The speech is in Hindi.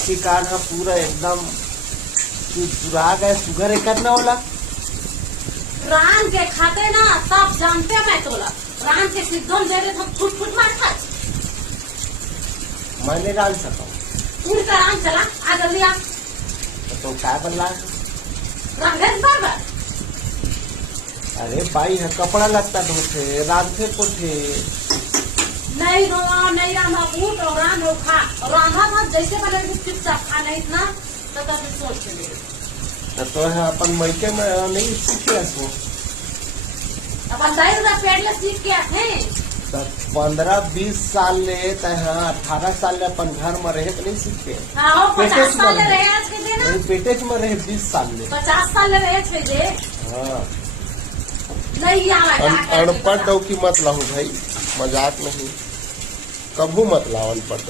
आपकी कार का पूरा एकदम चुरा गए। सुगर एक करना होला रान के खाते ना सब जानते मैं तोला रान के सिद्धों दे रहे हम फुट फुट मार खा मैं नहीं डाल सकता हूँ। पूरी का रान चला आ जल्दी आ तो क्या बनला? रंगेश बार अरे भाई है कपड़ा लगता धोते रांधे पोथे नहीं रोवा नहीं रांधा बूट और रान हो खा और रांधा था जैसे बने चुपचाप खा नहीं इतना तो सोच के ले तो है अपन मैके में नहीं सीखे इसको। अब 10,000 पेड़ ले सीख के थे 15-20 साल ले तहाँ 18 साल ले अपन घर में रहे तो नहीं सीखे। हाँ 50 साल ले रहे आज के दिन नहीं पेटे में रहे 20 साल ले 50 साल ले रहे थे जे हाँ नहीं आवा अनपढ़ की मत लाओ भाई, मजाक नहीं, कबू मत लाओ अनपढ़।